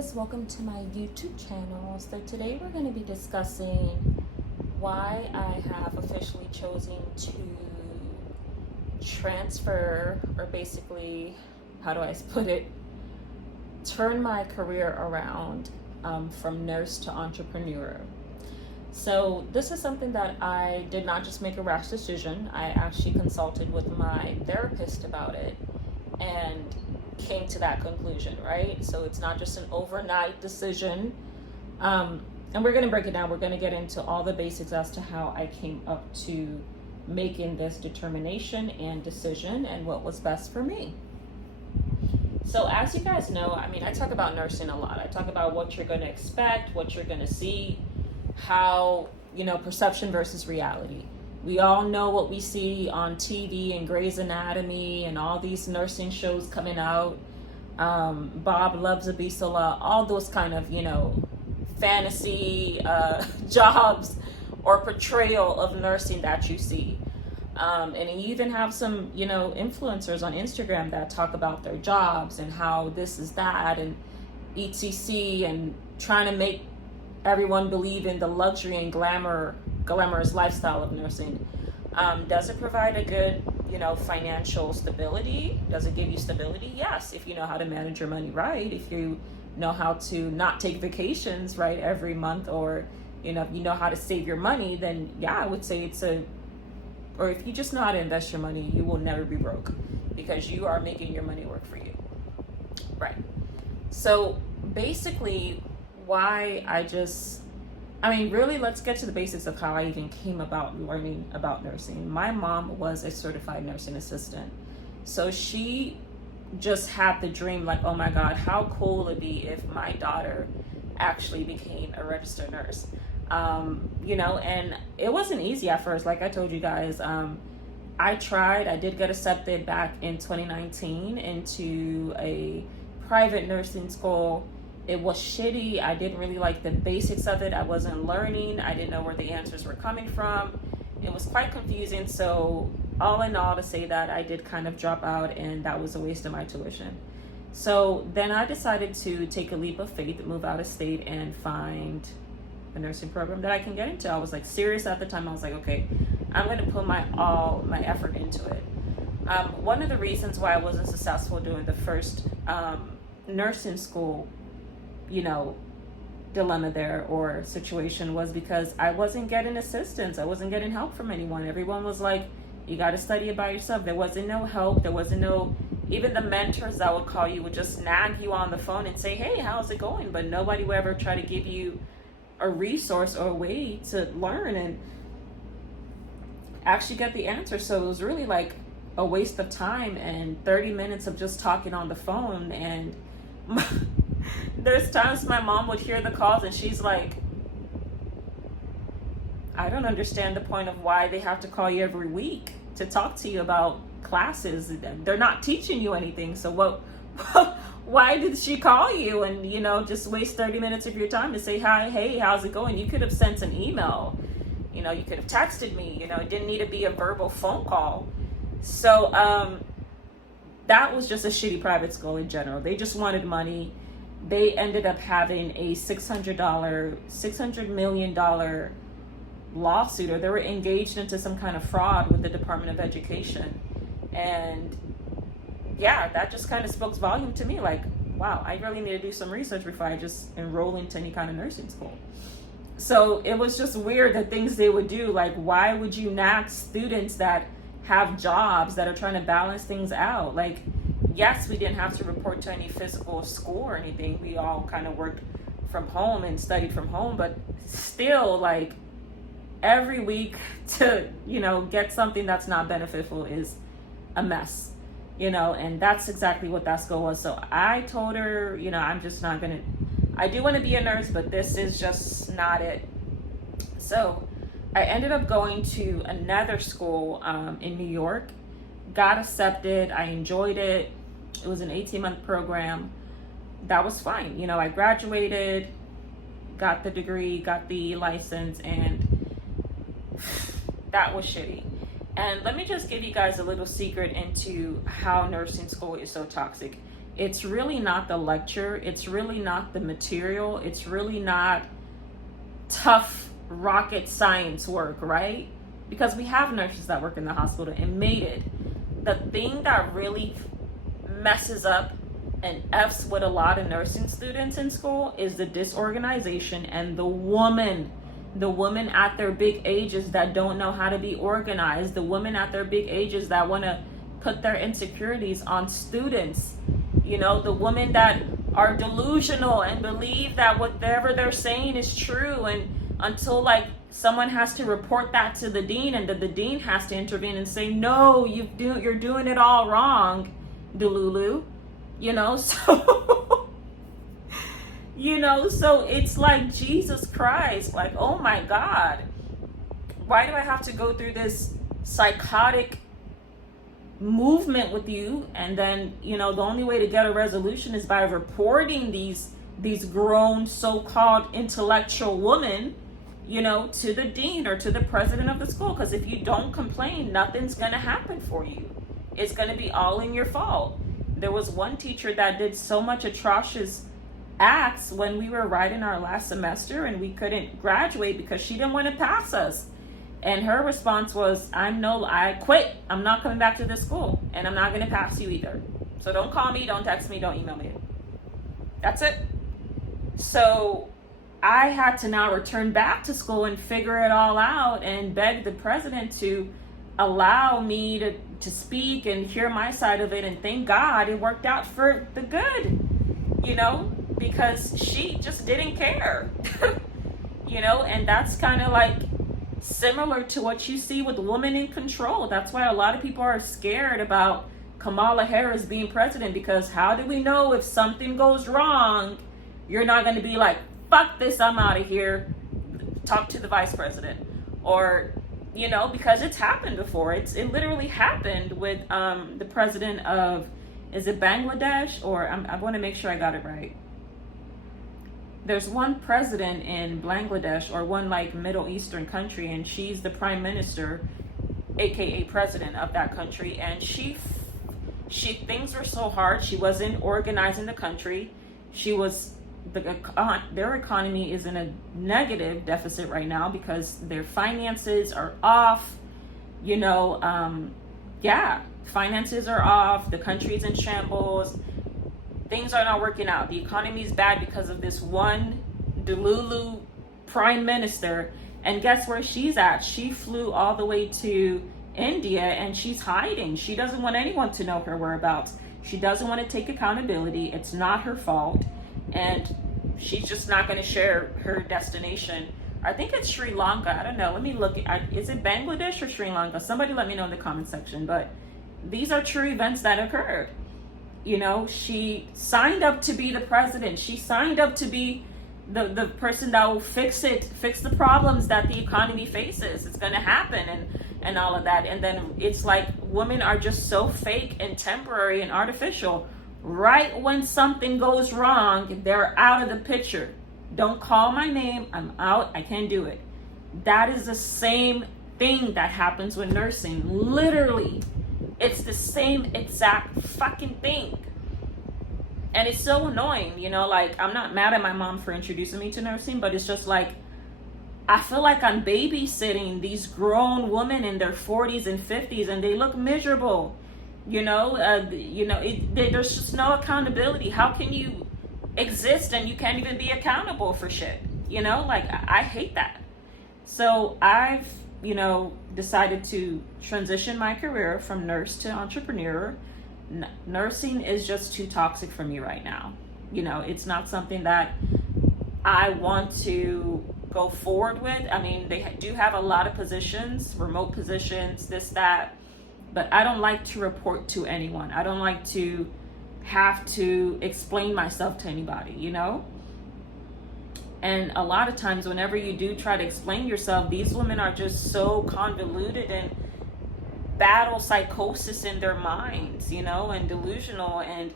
guys, welcome to my YouTube channel. So today we're going to be discussing why I have officially chosen to transfer, or basically, how do I put it, turn my career around from nurse to entrepreneur. So this is something that I did not just make a rash decision. I actually consulted with my therapist about it and came to that conclusion, right? So it's not just an overnight decision. And we're going to break it down. We're going to get into all the basics as to how I came up to making this determination and decision and what was best for me. So as you guys know, I talk about nursing a lot. I talk about what you're going to expect, what you're going to see, how, perception versus reality. We all know what we see on TV and Grey's Anatomy and all these nursing shows coming out. Bob Loves a Bisola, all those kind of, fantasy jobs or portrayal of nursing that you see. And you even have some, influencers on Instagram that talk about their jobs and how this is that and etc. and trying to make everyone believe in the luxury and glamorous lifestyle of nursing. Does it provide a good, financial stability? Does it give you stability? Yes, if you know how to manage your money right, if you know how to not take vacations right every month, or if you know how to save your money, then yeah, I would say or if you just know how to invest your money, you will never be broke because you are making your money work for you. Right. So basically, why really, let's get to the basics of how I even came about learning about nursing. My mom was a certified nursing assistant. So she just had the dream, like, oh my God, how cool would it be if my daughter actually became a registered nurse? And it wasn't easy at first. Like I told you guys, I did get accepted back in 2019 into a private nursing school. It was shitty. I didn't really like the basics of it. I wasn't learning. I didn't know where the answers were coming from. It was quite confusing. So all in all, to say that, I did kind of drop out, and that was a waste of my tuition. So then I decided to take a leap of faith, move out of state, and find a nursing program that I can get into. I was like serious at the time. I was like, okay, I'm going to put my effort into it. One of the reasons why I wasn't successful doing the first nursing school dilemma there or situation was because I wasn't getting assistance. I wasn't getting help from anyone. Everyone was like, you got to study it by yourself. There wasn't no help. There wasn't even the mentors that would call you would just nag you on the phone and say, hey, how's it going? But nobody would ever try to give you a resource or a way to learn and actually get the answer. So it was really like a waste of time and 30 minutes of just talking on the phone. And there's times my mom would hear the calls and she's like, I don't understand the point of why they have to call you every week to talk to you about classes. They're not teaching you anything. So why did she call you and, just waste 30 minutes of your time to say, hi, hey, how's it going? You could have sent an email, you could have texted me, it didn't need to be a verbal phone call. So that was just a shitty private school in general. They just wanted money. They ended up having a $600 million lawsuit, or they were engaged into some kind of fraud with the Department of Education. And yeah, that just kind of spoke volume to me. Like, wow, I really need to do some research before I just enroll into any kind of nursing school. So it was just weird, the things they would do. Like, why would you nag students that have jobs that are trying to balance things out? Like, yes, we didn't have to report to any physical school or anything. We all kind of worked from home and studied from home, but still, like, every week to, get something that's not beneficial is a mess, and that's exactly what that school was. So I told her, I'm just not gonna, I do want to be a nurse, but this is just not it. So I ended up going to another school in New York, got accepted. I enjoyed it. It was an 18-month program. That was fine. I graduated, got the degree, got the license, and that was shitty. And let me just give you guys a little secret into how nursing school is so toxic. it's really not the lecture, it's really not the material, it's really not tough rocket science work, right? Because we have nurses that work in the hospital and made it. The thing that really messes up and F's with a lot of nursing students in school is the disorganization and the women at their big ages that don't know how to be organized, the women at their big ages that want to put their insecurities on students, you know, the women that are delusional and believe that whatever they're saying is true, and until like someone has to report that to the dean, and the dean has to intervene and say, no, you're doing it all wrong, Delulu, you know. So you know, so it's like, Jesus Christ, like, oh my God, why do I have to go through this psychotic movement with you? And then, you know, the only way to get a resolution is by reporting these grown so-called intellectual women, you know, to the dean or to the president of the school. Because if you don't complain, nothing's going to happen for you. It's going to be all in your fault. There was one teacher that did so much atrocious acts when we were writing our last semester and we couldn't graduate because she didn't want to pass us. And her response was, I quit. I'm not coming back to this school, and I'm not going to pass you either. So don't call me, don't text me, don't email me. That's it. So I had to now return back to school and figure it all out and beg the president to allow me to speak and hear my side of it. And thank God it worked out for the good, you know, because she just didn't care, you know. And that's kind of like similar to what you see with women in control. That's why a lot of people are scared about Kamala Harris being president, because how do we know if something goes wrong, you're not going to be like, fuck this, I'm out of here, talk to the vice president? Or, you know, because it's happened before. It literally happened with the president of, is it Bangladesh? Or I want to make sure I got it right. There's one president in Bangladesh, or one like Middle Eastern country, and she's the prime minister, aka president of that country. And she things were so hard. She wasn't organizing the country. Their economy is in a negative deficit right now because their finances are off. You know, finances are off. The country's in shambles. Things are not working out. The economy is bad because of this one Delulu prime minister. And guess where she's at? She flew all the way to India and she's hiding. She doesn't want anyone to know her whereabouts. She doesn't want to take accountability. It's not her fault. And she's just not going to share her destination. I think it's Sri Lanka. I don't know. Let me look. Is it Bangladesh or Sri Lanka? Somebody let me know in the comment section. But these are true events that occurred. You know, she signed up to be the president. She signed up to be the person that will fix the problems that the economy faces. It's going to happen and all of that. And then it's like women are just so fake and temporary and artificial. Right when something goes wrong, they're out of the picture. Don't call my name. I'm out. I can't do it. That is the same thing that happens with nursing. Literally. It's the same exact fucking thing. And it's so annoying, you know, like, I'm not mad at my mom for introducing me to nursing, but it's just like, I feel like I'm babysitting these grown women in their 40s and 50s, and they look miserable, you know. There's just no accountability. How can you exist and you can't even be accountable for shit, you know? Like, I hate that. So I've, you know, decided to transition my career from nurse to entrepreneur. Nursing is just too toxic for me right now. You know, it's not something that I want to go forward with. I mean, they do have a lot of positions, remote positions, this, that, but I don't like to report to anyone. I don't like to have to explain myself to anybody, you know? And a lot of times whenever you do try to explain yourself, these women are just so convoluted and battle psychosis in their minds, you know, and delusional, and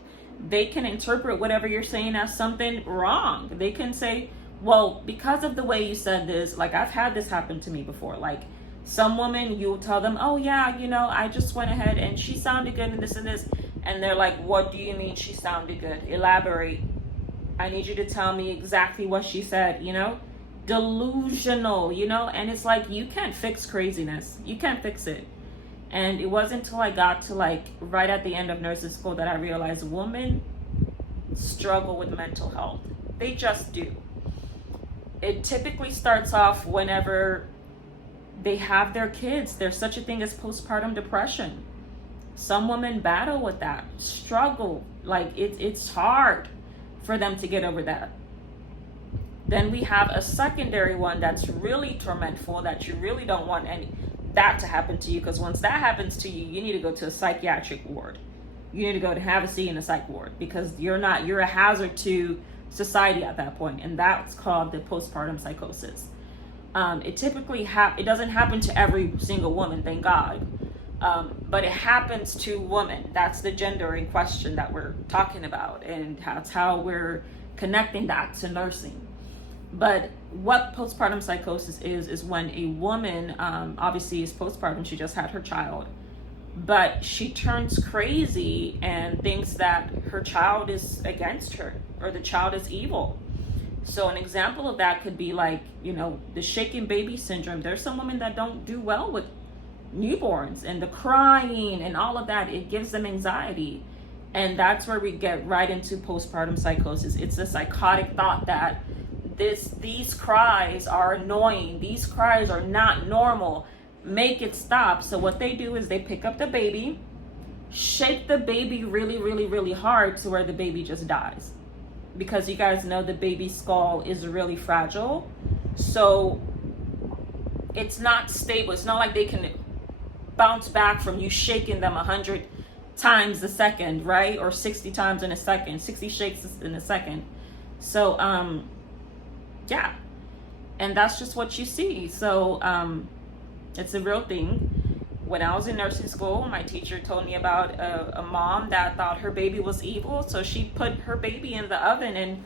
they can interpret whatever you're saying as something wrong. They can say, well, because of the way you said this, like, I've had this happen to me before. Like, some woman, you'll tell them, oh yeah, you know, I just went ahead and she sounded good and this, And they're like, what do you mean she sounded good? Elaborate. I need you to tell me exactly what she said, you know? Delusional, you know? And it's like, you can't fix craziness. You can't fix it. And it wasn't until I got to like right at the end of nursing school that I realized women struggle with mental health. They just do. It typically starts off whenever they have their kids. There's such a thing as postpartum depression. Some women battle with that, struggle. Like it's hard for them to get over that. Then we have a secondary one that's really tormentful, that you really don't want that to happen to you, because once that happens to you, you need to go to a psychiatric ward. You need to go to have a seat in a psych ward, because you're a hazard to society at that point, and that's called the postpartum psychosis. It typically it doesn't happen to every single woman, thank God, but it happens to women. That's the gender in question that we're talking about, and that's how we're connecting that to nursing. But what postpartum psychosis is when a woman obviously is postpartum, she just had her child, but she turns crazy and thinks that her child is against her or the child is evil. So an example of that could be like, you know, the shaken baby syndrome. There's some women that don't do well with newborns, and the crying and all of that, it gives them anxiety. And that's where we get right into postpartum psychosis. It's a psychotic thought that these cries are annoying, these cries are not normal, make it stop. So what they do is they pick up the baby, shake the baby really, really, really hard to where the baby just dies. Because you guys know the baby's skull is really fragile, so it's not stable. It's not like they can bounce back from you shaking them 100 times a second, right? Or 60 times in a second, 60 shakes in a second. So yeah, and that's just what you see. So it's a real thing. When I was in nursing school, my teacher told me about a mom that thought her baby was evil, so she put her baby in the oven and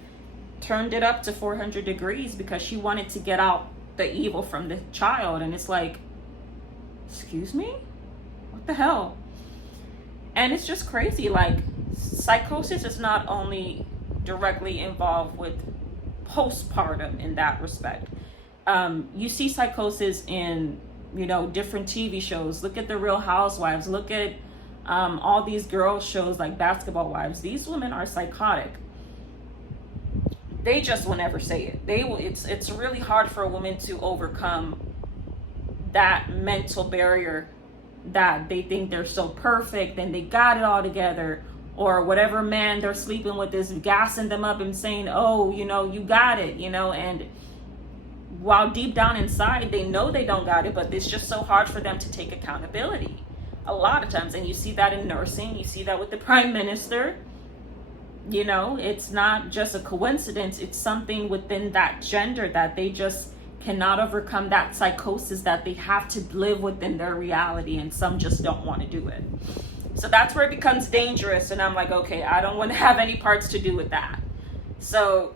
turned it up to 400 degrees because she wanted to get out the evil from the child. And it's like, excuse me? What the hell? And it's just crazy. Like, psychosis is not only directly involved with postpartum in that respect. You see psychosis in, you know, different TV shows. Look at The Real Housewives. Look at all these girl shows like Basketball Wives. These women are psychotic. They just will never say it. It's really hard for a woman to overcome that mental barrier that they think they're so perfect and they got it all together, or whatever man they're sleeping with is gassing them up and saying, oh, you know, you got it, you know, and while deep down inside they know they don't got it, but it's just so hard for them to take accountability a lot of times. And you see that in nursing, you see that with the prime minister. You know, it's not just a coincidence, it's something within that gender that they just cannot overcome, that psychosis that they have to live within their reality, and some just don't want to do it. So that's where it becomes dangerous, and I'm like, okay, I don't want to have any parts to do with that. So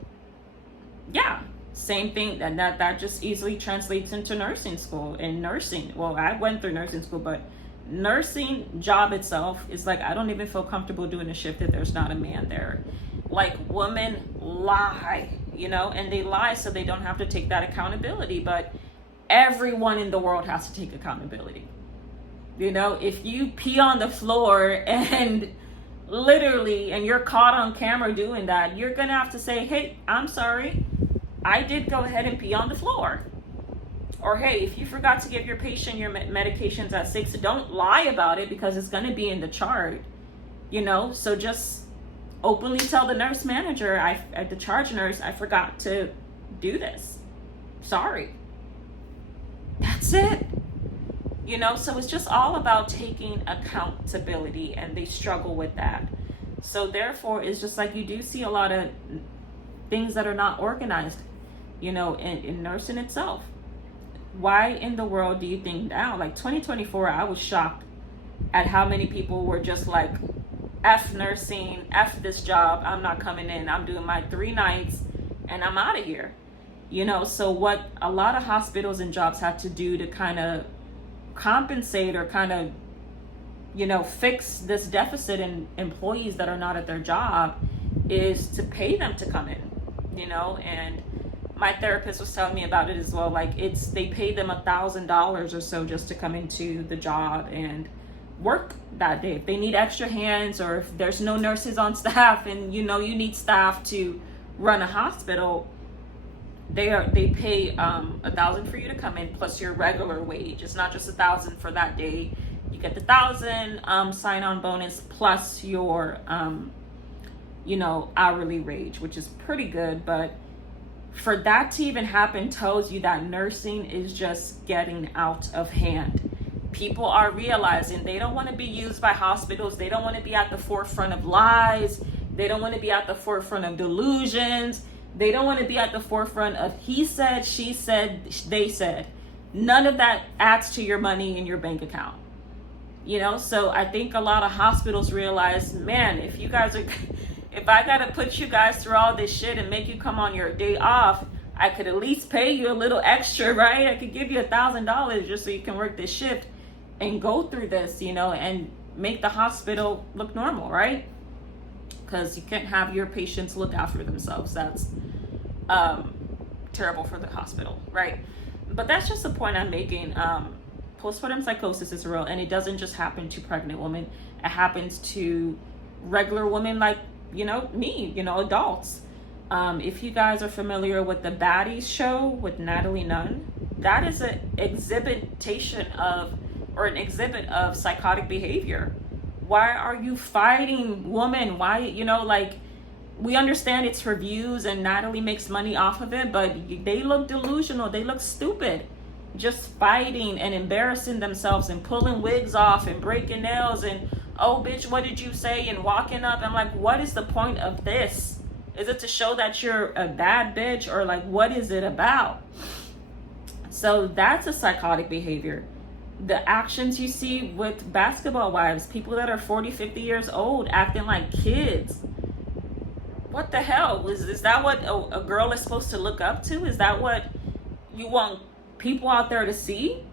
yeah, same thing, and that just easily translates into nursing school. And nursing, well, I went through nursing school, but nursing job itself is like, I don't even feel comfortable doing a shift if there's not a man there. Like, women lie, you know, and they lie so they don't have to take that accountability, but everyone in the world has to take accountability. You know, if you pee on the floor and literally, and you're caught on camera doing that, you're gonna have to say, hey, I'm sorry, I did go ahead and pee on the floor. Or hey, if you forgot to give your patient your medications at 6, don't lie about it, because it's gonna be in the chart, you know. So just openly tell the nurse manager, the charge nurse, I forgot to do this, sorry. That's it. You know, so it's just all about taking accountability, and they struggle with that. So therefore, it's just like, you do see a lot of things that are not organized, you know, in nursing itself. Why in the world do you think now, like 2024, I was shocked at how many people were just like, F nursing, F this job, I'm not coming in, I'm doing my 3 nights and I'm out of here. You know, so what a lot of hospitals and jobs have to do to kind of compensate or kind of fix this deficit in employees that are not at their job is to pay them to come in, and my therapist was telling me about it as well. Like they pay them $1,000 or so just to come into the job and work that day. If they need extra hands, or if there's no nurses on staff and you need staff to run a hospital, they pay $1,000 for you to come in plus your regular wage. It's not just $1,000 for that day. You get the $1,000 sign-on bonus plus your hourly wage, which is pretty good. But for that to even happen tells you that nursing is just getting out of hand. People are realizing they don't want to be used by hospitals. They don't want to be at the forefront of lies. They don't want to be at the forefront of delusions. They don't want to be at the forefront of he said, she said, they said. None of that adds to your money in your bank account. So I think a lot of hospitals realize, man, if I got to put you guys through all this shit and make you come on your day off, I could at least pay you a little extra, right? I could give you $1,000 just so you can work this shift and go through this, and make the hospital look normal, right? Because you can't have your patients look after themselves. That's terrible for the hospital, right? But that's just the point I'm making. Postpartum psychosis is real, and it doesn't just happen to pregnant women. It happens to regular women like, me, adults. If you guys are familiar with the Baddies show with Natalie Nunn, that is an exhibit of psychotic behavior. Why are you fighting women? Why, we understand it's for views and Natalie makes money off of it, but they look delusional. They look stupid. Just fighting and embarrassing themselves and pulling wigs off and breaking nails and, oh, bitch, what did you say? And walking up. I'm like, what is the point of this? Is it to show that you're a bad bitch, or what is it about? So that's a psychotic behavior. The actions you see with basketball wives, people that are 40, 50 years old acting like kids. What the hell? Is that what a girl is supposed to look up to? Is that what you want people out there to see?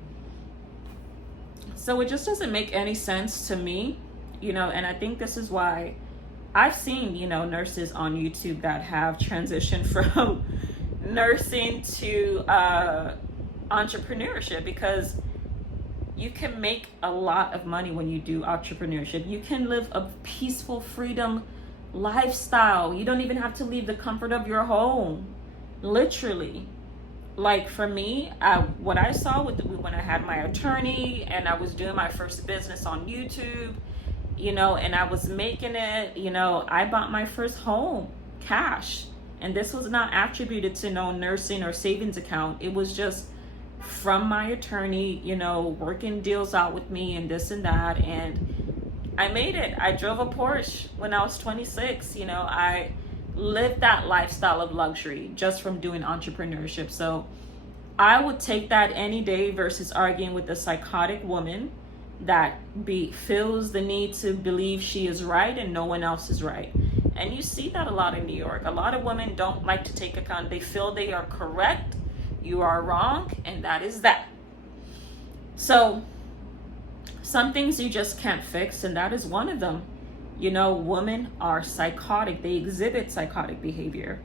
So it just doesn't make any sense to me, and I think this is why I've seen, nurses on YouTube that have transitioned from nursing to entrepreneurship, because you can make a lot of money when you do entrepreneurship. You can live a peaceful freedom lifestyle. You don't even have to leave the comfort of your home, literally. Like for me, what I saw when I had my attorney and I was doing my first business on YouTube, and I was making it, I bought my first home cash. And this was not attributed to no nursing or savings account. It was just from my attorney, working deals out with me and this and that. And I made it. I drove a Porsche when I was 26. I lived that lifestyle of luxury just from doing entrepreneurship. So I would take that any day versus arguing with a psychotic woman that feels the need to believe she is right and no one else is right. And you see that a lot in New York. A lot of women don't like to take account. They feel they are correct, you are wrong, and that is that. So some things you just can't fix, and that is one of them. Women are psychotic. They exhibit psychotic behavior.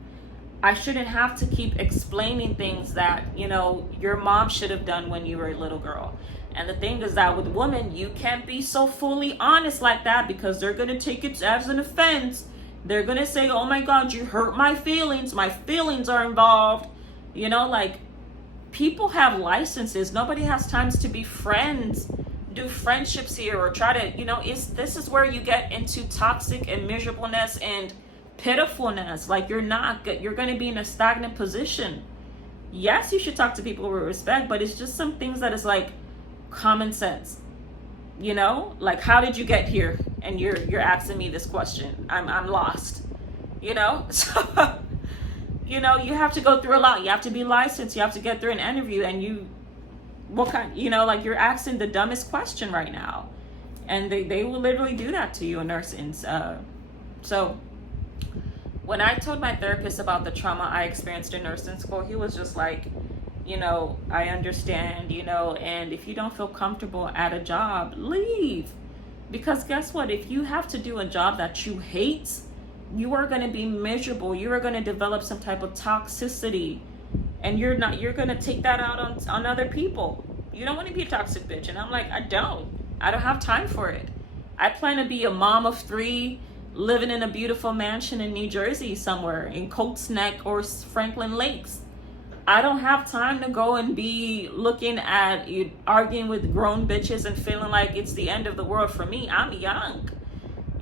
I shouldn't have to keep explaining things that, your mom should have done when you were a little girl. And the thing is that with women, you can't be so fully honest like that, because they're going to take it as an offense. They're going to say, oh my God, you hurt my feelings. My feelings are involved. People have licenses. Nobody has times to be friends, do friendships here, or try to, this is where you get into toxic and miserableness and pitifulness. You're going to be in a stagnant position. Yes, you should talk to people with respect, but it's just some things that is common sense. How did you get here? And you're asking me this question. I'm lost. So you have to go through a lot. You have to be licensed. You have to get through an interview, and you're asking the dumbest question right now, and they will literally do that to you in nursing. So when I told my therapist about the trauma I experienced in nursing school, he was just like, I understand, and if you don't feel comfortable at a job, leave. Because guess what? If you have to do a job that you hate, you are going to be miserable. You are going to develop some type of toxicity, and you're going to take that out on other people. You don't want to be a toxic bitch. And I'm like, I don't have time for it. I plan to be a mom of 3, living in a beautiful mansion in New Jersey somewhere, in Coates Neck or Franklin Lakes. I don't have time to go and be looking at you arguing with grown bitches and feeling like it's the end of the world for me. I'm young.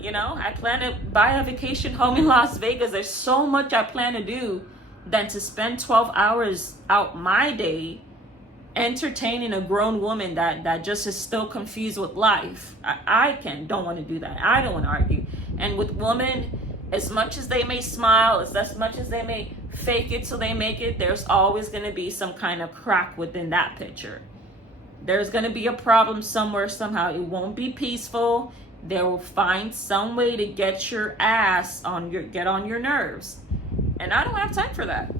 I plan to buy a vacation home in Las Vegas. There's so much I plan to do than to spend 12 hours out my day entertaining a grown woman that just is still confused with life. I don't want to do that. I don't want to argue. And with women, as much as they may smile, as much as they may fake it till they make it, there's always going to be some kind of crack within that picture. There's going to be a problem somewhere, somehow. It won't be peaceful. They will find some way to get your ass get on your nerves. And I don't have time for that.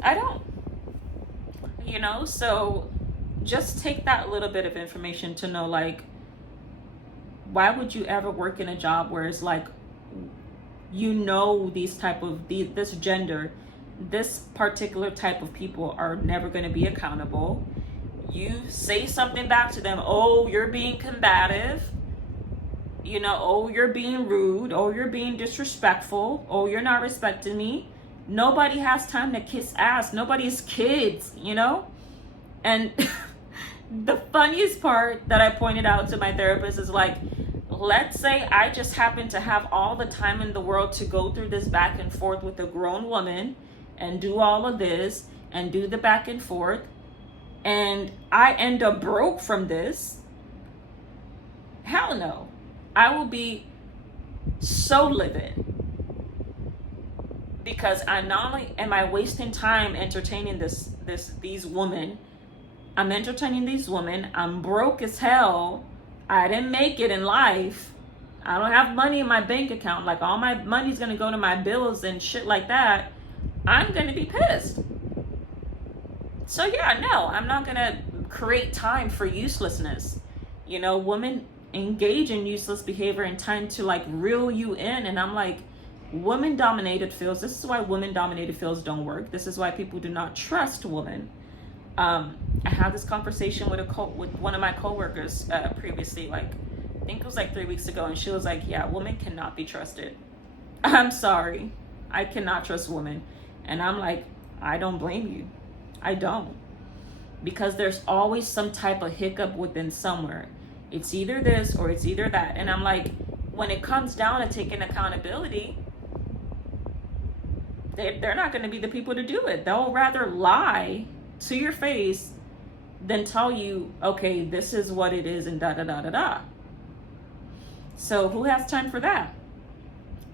I don't. So just take that little bit of information to know, like, why would you ever work in a job where it's like, this gender, this particular type of people are never going to be accountable. You say something back to them, oh, you're being combative, oh, you're being rude, oh, you're being disrespectful, oh, you're not respecting me. Nobody has time to kiss ass. Nobody's kids, And the funniest part that I pointed out to my therapist is, like, let's say I just happen to have all the time in the world to go through this back and forth with a grown woman and do all of this and do the back and forth, and I end up broke from this. Hell no. I will be so livid, because I not only am I wasting time entertaining these women, I'm entertaining these women. I'm broke as hell. I didn't make it in life. I don't have money in my bank account. Like, all my money's going to go to my bills and shit like that. I'm going to be pissed. So yeah, no, I'm not going to create time for uselessness. Women engage in useless behavior and time to, like, reel you in. And I'm like, women-dominated fields, this is why women-dominated fields don't work. This is why people do not trust women. I had this conversation with one of my coworkers previously, like, I think it was like 3 weeks ago, and she was like, yeah, women cannot be trusted. I'm sorry, I cannot trust women. And I'm like, I don't blame you. I don't. Because there's always some type of hiccup within somewhere. It's either this or it's either that. And I'm like, when it comes down to taking accountability, they're not going to be the people to do it. They'll rather lie to your face than tell you, okay, this is what it is, and da da da da da. So who has time for that?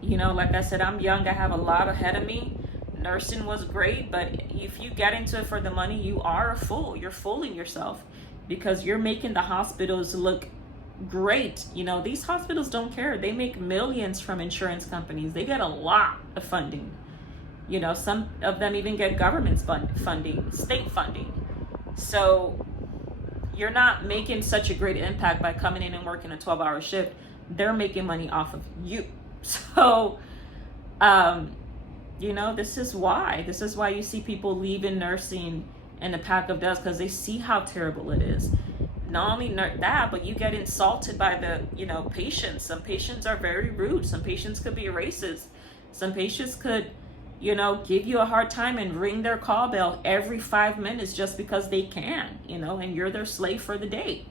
Like I said, I'm young. I have a lot ahead of me. Nursing was great, but if you get into it for the money, you are a fool. You're fooling yourself, because you're making the hospitals look great. These hospitals don't care. They make millions from insurance companies. They get a lot of funding. Some of them even get government funding, state funding. So you're not making such a great impact by coming in and working a 12-hour shift. They're making money off of you. So, this is why you see people leaving nursing in a pack of dust, because they see how terrible it is. Not only that, but you get insulted by the, patients. Some patients are very rude. Some patients could be racist. Some patients could, give you a hard time and ring their call bell every 5 minutes just because they can, and you're their slave for the day.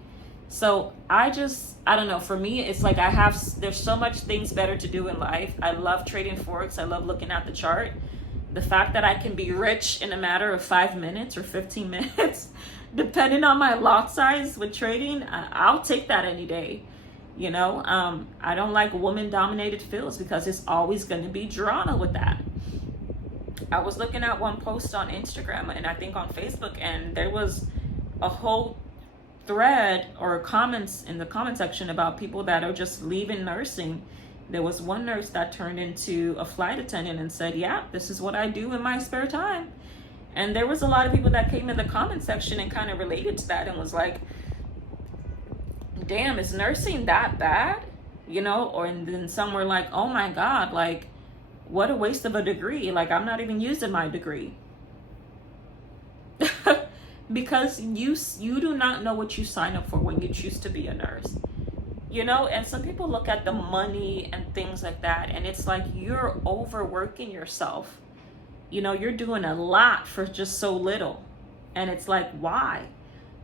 So I don't know. For me, it's like there's so much things better to do in life. I love trading forex. I love looking at the chart. The fact that I can be rich in a matter of 5 minutes or 15 minutes, depending on my lot size with trading, I'll take that any day. I don't like woman-dominated fields, because it's always going to be drama with that. I was looking at one post on Instagram and I think on Facebook, and there was a whole thread or comments in the comment section about people that are just leaving nursing. There was one nurse that turned into a flight attendant and said, yeah, this is what I do in my spare time. And there was a lot of people that came in the comment section and kind of related to that and was like, damn, is nursing that bad? You know, or and then some were like, oh my God, like, what a waste of a degree. Like, I'm not even using my degree. Because you do not know what you sign up for when you choose to be a nurse. You know, and some people look at the money and things like that, and it's like you're overworking yourself. You know, you're doing a lot for just so little. And it's like, why?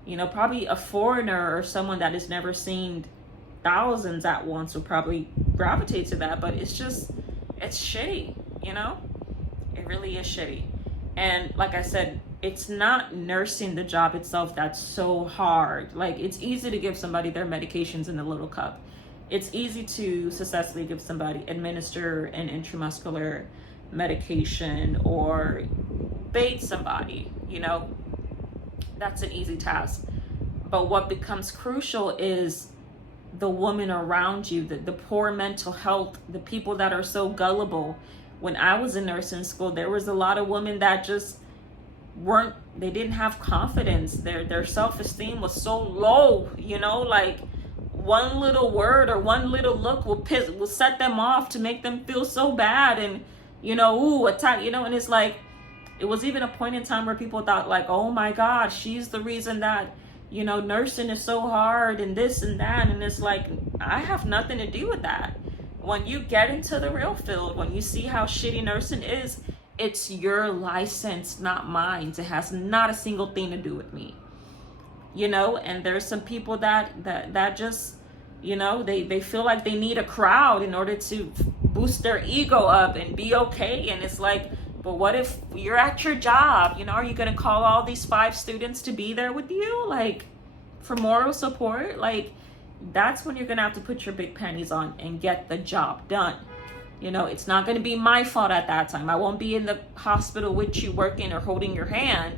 You know, probably a foreigner or someone that has never seen thousands at once will probably gravitate to that, but it's shitty, you know? It really is shitty. And like I said, it's not nursing the job itself that's so hard. Like, it's easy to give somebody their medications in a little cup. It's easy to successfully give somebody, administer an intramuscular medication or bathe somebody, you know? That's an easy task. But what becomes crucial is the woman around you, the poor mental health, the people that are so gullible. When I was in nursing school, there was a lot of women that just they didn't have confidence. Their self-esteem was so low, you know, like one little word or one little look will set them off to make them feel so bad, and you know, ooh, attack, you know. And it's like, it was even a point in time where people thought like, oh my God, she's the reason that, you know, nursing is so hard and this and that. And it's like, I have nothing to do with that. When you get into the real field, when you see how shitty nursing is, it's your license, not mine. It has not a single thing to do with me. You know, and there's some people that just, you know, they feel like they need a crowd in order to boost their ego up and be okay. And it's like, but what if you're at your job? You know, are you going to call all these 5 students to be there with you? Like, for moral support? Like, that's when you're going to have to put your big panties on and get the job done. You know, it's not going to be my fault at that time. I won't be in the hospital with you working or holding your hand.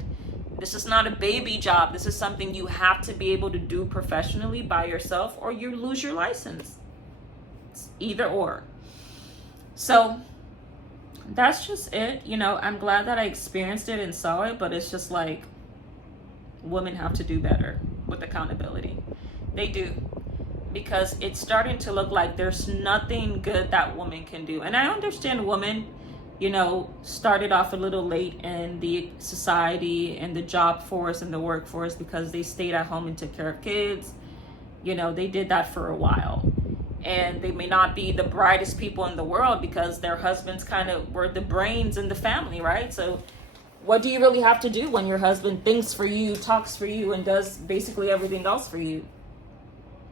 This is not a baby job. This is something you have to be able to do professionally by yourself, or you lose your license. It's either or. So that's just it. You know, I'm glad that I experienced it and saw it, but it's just like, women have to do better with accountability. They do. Because it's starting to look like there's nothing good that women can do. And I understand women, you know, started off a little late in the society and the job force and the workforce because they stayed at home and took care of kids. You know, they did that for a while. And they may not be the brightest people in the world because their husbands kind of were the brains in the family, right? So what do you really have to do when your husband thinks for you, talks for you, and does basically everything else for you?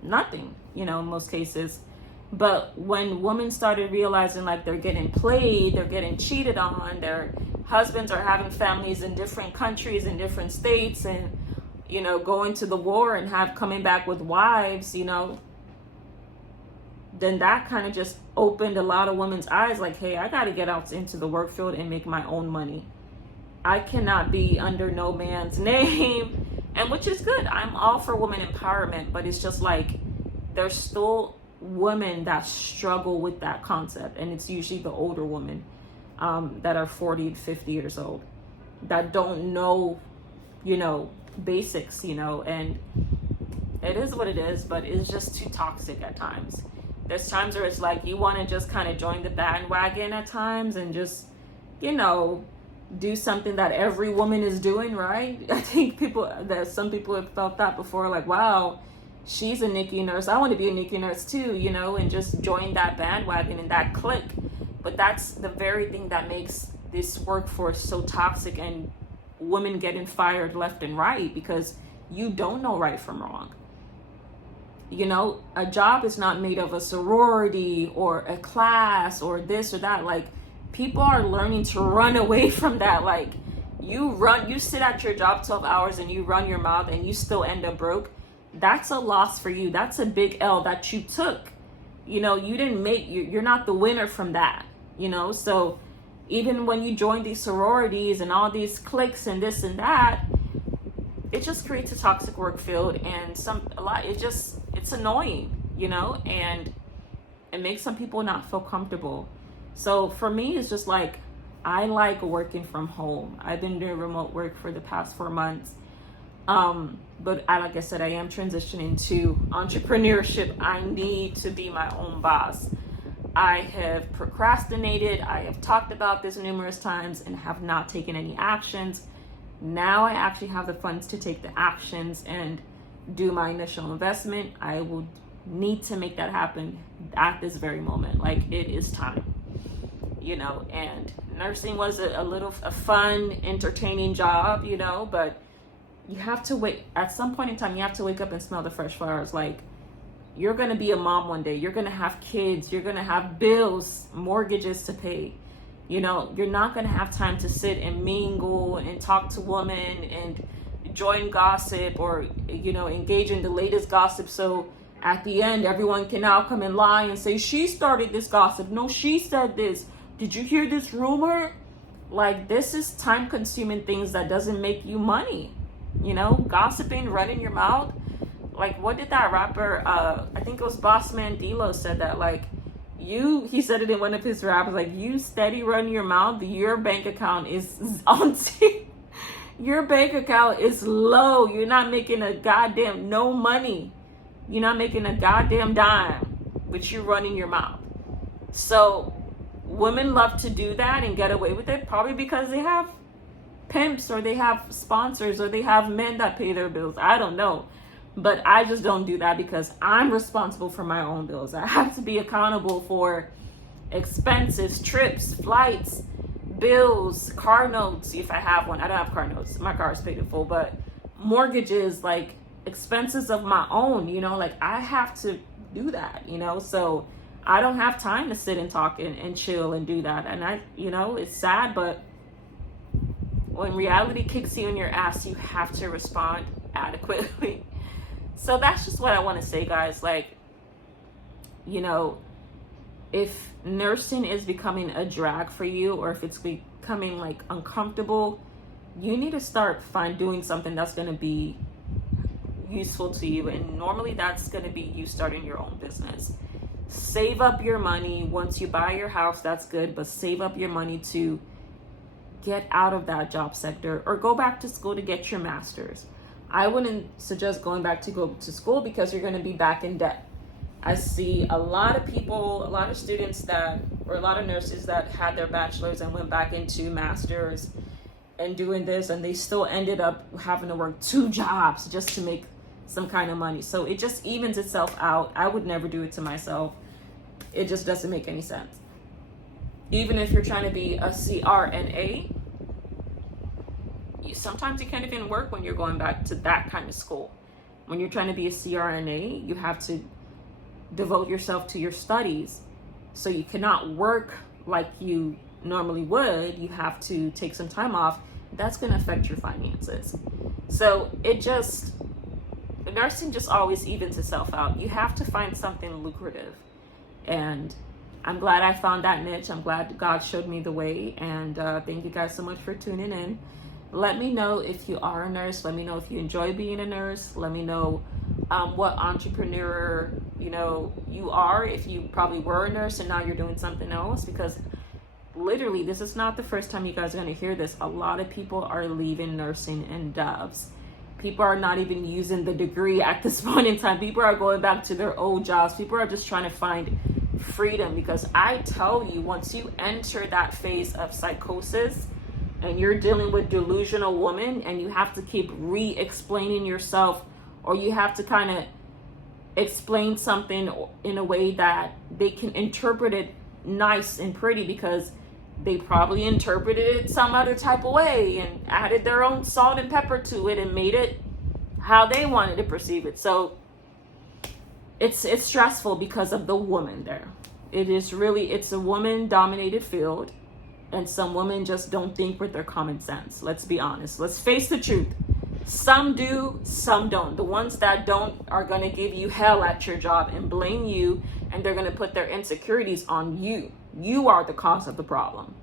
Nothing, you know, in most cases. But when women started realizing like they're getting played, they're getting cheated on, their husbands are having families in different countries, in different states, and, you know, going to the war and coming back with wives, you know, then that kind of just opened a lot of women's eyes like, hey, I got to get out into the work field and make my own money. I cannot be under no man's name. And which is good. I'm all for women empowerment, but it's just like there's still women that struggle with that concept. And it's usually the older women that are 40 and 50 years old that don't know, you know, basics, you know, and it is what it is, but it's just too toxic at times. There's times where it's like you want to just kind of join the bandwagon at times and just, you know, do something that every woman is doing, right? I think some people have felt that before, like, wow, she's a NICU nurse, I want to be a NICU nurse too, you know, and just join that bandwagon and that clique. But that's the very thing that makes this workforce so toxic and women getting fired left and right, because you don't know right from wrong. You know, a job is not made of a sorority or a class or this or that. Like, people are learning to run away from that. Like, you sit at your job 12 hours and you run your mouth and you still end up broke. That's a loss for you. That's a big L that you took. You know, you're not the winner from that, you know? So even when you join these sororities and all these cliques and this and that, it just creates a toxic work field, and it's annoying, you know, and it makes some people not feel comfortable. So for me, it's just like, I like working from home. I've been doing remote work for the past 4 months. But like I said, I am transitioning to entrepreneurship. I need to be my own boss. I have procrastinated. I have talked about this numerous times and have not taken any actions. Now I actually have the funds to take the actions and do my initial investment. I will need to make that happen at this very moment. Like, it is time, and nursing was a fun, entertaining job, but you have to wait. At some point in time, you have to wake up and smell the fresh flowers. Like, you're going to be a mom one day. You're going to have kids. You're going to have bills, mortgages to pay. You're not going to have time to sit and mingle and talk to women and join gossip or, engage in the latest gossip. So at the end, everyone can now come and lie and say, she started this gossip. No, she said this. Did you hear this rumor? Like, this is time consuming things that doesn't make you money. Gossiping, running your mouth. Like, what did that rapper, I think it was Bossman D-Lo said that, like, he said it in one of his raps, like, you steady running your mouth, your bank account is your bank account is low. You're not making no money. You're not making a goddamn dime, but you're running your mouth. So women love to do that and get away with it, probably because they have pimps or they have sponsors or they have men that pay their bills. I don't know. But I just don't do that because I'm responsible for my own bills. I have to be accountable for expenses, trips, flights, bills, car notes, if I have one. I don't have car notes. My car is paid in full, but mortgages, like expenses of my own, like I have to do that, so I don't have time to sit and talk and chill and do that. And it's sad, but when reality kicks you in your ass, you have to respond adequately. So that's just what I want to say, guys. Like, if nursing is becoming a drag for you, or if it's becoming like uncomfortable, you need to start doing something that's going to be useful to you. And normally that's going to be you starting your own business. Save up your money. Once you buy your house, that's good, but save up your money to get out of that job sector or go back to school to get your master's. I wouldn't suggest going back to go to school because you're going to be back in debt. I see a lot of people, a lot of students or a lot of nurses that had their bachelor's and went back into master's and doing this, and they still ended up having to work 2 jobs just to make some kind of money. So it just evens itself out. I would never do it to myself. It just doesn't make any sense. Even if you're trying to be a CRNA, sometimes you can't even work when you're going back to that kind of school. When you're trying to be a CRNA, you have to devote yourself to your studies. So you cannot work like you normally would. You have to take some time off. That's going to affect your finances. So nursing just always evens itself out. You have to find something lucrative. And I'm glad I found that niche. I'm glad God showed me the way. And thank you guys so much for tuning in. Let me know if you are a nurse. Let me know if you enjoy being a nurse. Let me know what entrepreneur, you are. If you probably were a nurse and now you're doing something else. Because literally, this is not the first time you guys are going to hear this. A lot of people are leaving nursing in doves. People are not even using the degree at this point in time. People are going back to their old jobs. People are just trying to find freedom. Because I tell you, once you enter that phase of psychosis, and you're dealing with delusional women, and you have to keep re-explaining yourself, or you have to kind of explain something in a way that they can interpret it nice and pretty, because they probably interpreted it some other type of way and added their own salt and pepper to it and made it how they wanted to perceive it. So it's stressful because of the woman there. It's a woman-dominated field. And some women just don't think with their common sense. Let's be honest. Let's face the truth. Some do, some don't. The ones that don't are going to give you hell at your job and blame you, and they're going to put their insecurities on you. You are the cause of the problem.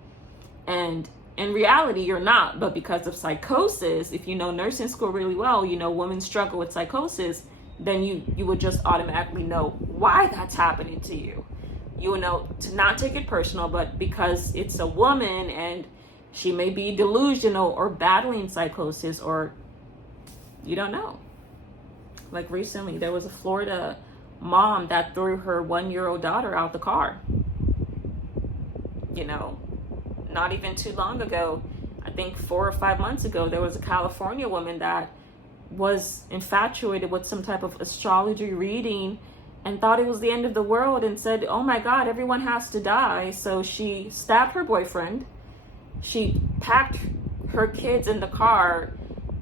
And in reality, you're not. But because of psychosis, if you know nursing school really well, women struggle with psychosis, then you would just automatically know why that's happening to you. You will know to not take it personal, but because it's a woman and she may be delusional or battling psychosis or You don't know. Like recently, there was a Florida mom that threw her 1-year-old daughter out the car. You know, not even too long ago, I think 4 or 5 months ago, there was a California woman that was infatuated with some type of astrology reading and thought it was the end of the world and said, oh my God, everyone has to die. So she stabbed her boyfriend. She packed her kids in the car,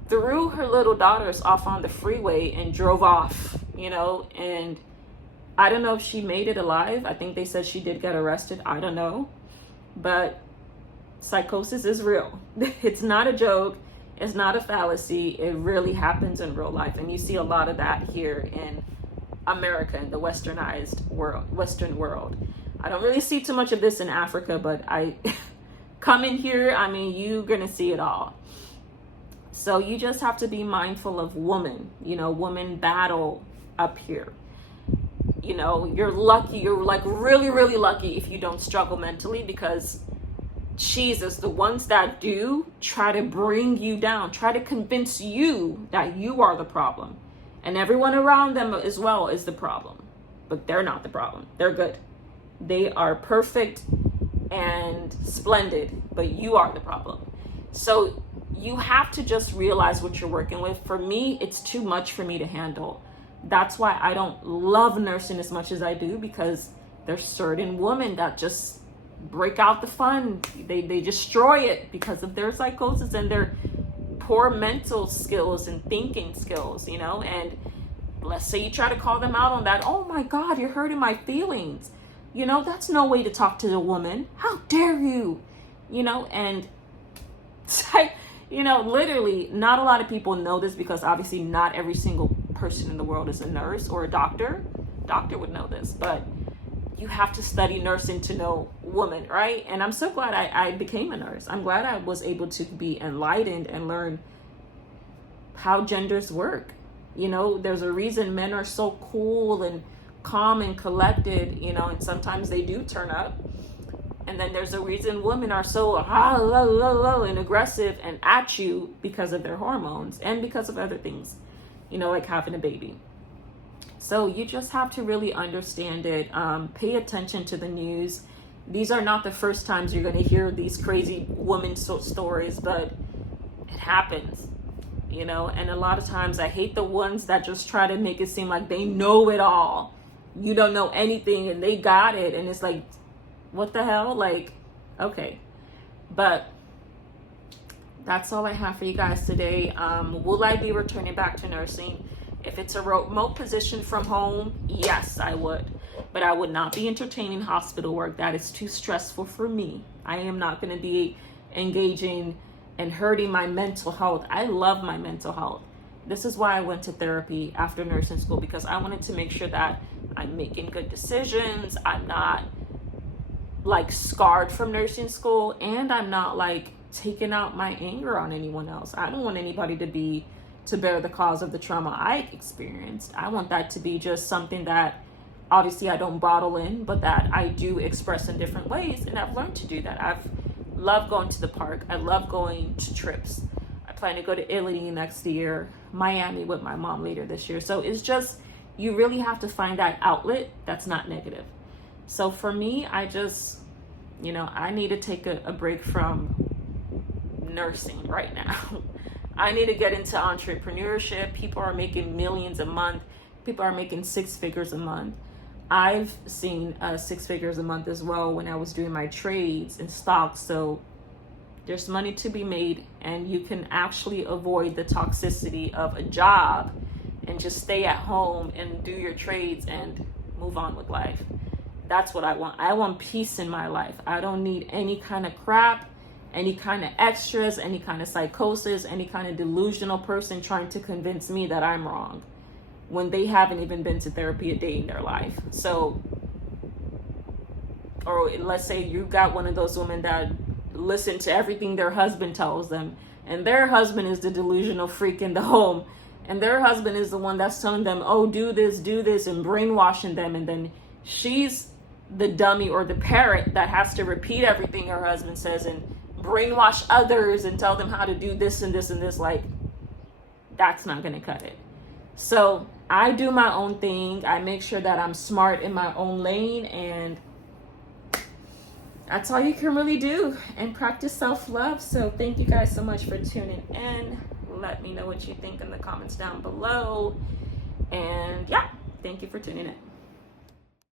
threw her little daughters off on the freeway and drove off, you know, and I don't know if she made it alive. I think they said she did get arrested. I don't know. But psychosis is real. It's not a joke. It's not a fallacy. It really happens in real life. And you see a lot of that here in America, in the westernized world, Western world. I don't really see too much of this in Africa, but I come in here, I mean, you're going to see it all. So you just have to be mindful of woman, you know, woman battle up here. You know, you're lucky, you're like really, really lucky if you don't struggle mentally, because Jesus, the ones that do try to bring you down, try to convince you that you are the problem. And everyone around them as well is the problem. But they're not the problem. They're good. They are perfect and splendid, but you are the problem. So you have to just realize what you're working with. For me, it's too much for me to handle. That's why I don't love nursing as much as I do, because there's certain women that just break out the fun. They destroy it because of their psychosis and their poor mental skills and thinking skills, you know. And let's say you try to call them out on that. Oh my God, you're hurting my feelings. You know, that's no way to talk to a woman. How dare you? You know, and you know, literally not a lot of people know this, because obviously not every single person in the world is a nurse or a doctor. Doctor would know this, but you have to study nursing to know woman, right? And I'm so glad I became a nurse. I'm glad I was able to be enlightened and learn how genders work. You know, there's a reason men are so cool and calm and collected, you know, and sometimes they do turn up. And then there's a reason women are so and aggressive and at you, because of their hormones and because of other things, you know, like having a baby. So you just have to really understand it. Pay attention to the news. These are not the first times you're going to hear these crazy woman stories, but it happens, you know. And a lot of times I hate the ones that just try to make it seem like they know it all. You don't know anything and they got it. And it's like, what the hell? Like, okay. But that's all I have for you guys today. Will I be returning back to nursing? If it's a remote position from home, yes, I would. But I would not be entertaining hospital work. That is too stressful for me. I am not going to be engaging and hurting my mental health. I love my mental health. This is why I went to therapy after nursing school, because I wanted to make sure that I'm making good decisions. I'm not like scarred from nursing school, and I'm not like taking out my anger on anyone else. I don't want anybody to bear the cause of the trauma I experienced. I want that to be just something that obviously I don't bottle in, but that I do express in different ways. And I've learned to do that. I've loved going to the park. I love going to trips. I plan to go to Italy next year, Miami with my mom later this year. So it's just, you really have to find that outlet that's not negative. So for me, I just, you know, I need to take a break from nursing right now. I need to get into entrepreneurship. People are making millions a month. People are making 6 figures a month. I've seen 6 figures a month as well when I was doing my trades and stocks. So there's money to be made, and you can actually avoid the toxicity of a job and just stay at home and do your trades and move on with life. That's what I want. I want peace in my life. I don't need any kind of crap, any kind of extras, any kind of psychosis, any kind of delusional person trying to convince me that I'm wrong when they haven't even been to therapy a day in their life. So, or let's say you got one of those women that listen to everything their husband tells them, and their husband is the delusional freak in the home, and their husband is the one that's telling them, oh, do this, and brainwashing them, and then she's the dummy or the parrot that has to repeat everything her husband says and brainwash others and tell them how to do this and this and this. Like, that's not going to cut it. So I do my own thing. I make sure that I'm smart in my own lane, and that's all you can really do, and practice self-love. So thank you guys so much for tuning in. Let me know what you think in the comments down below. And yeah, thank you for tuning in.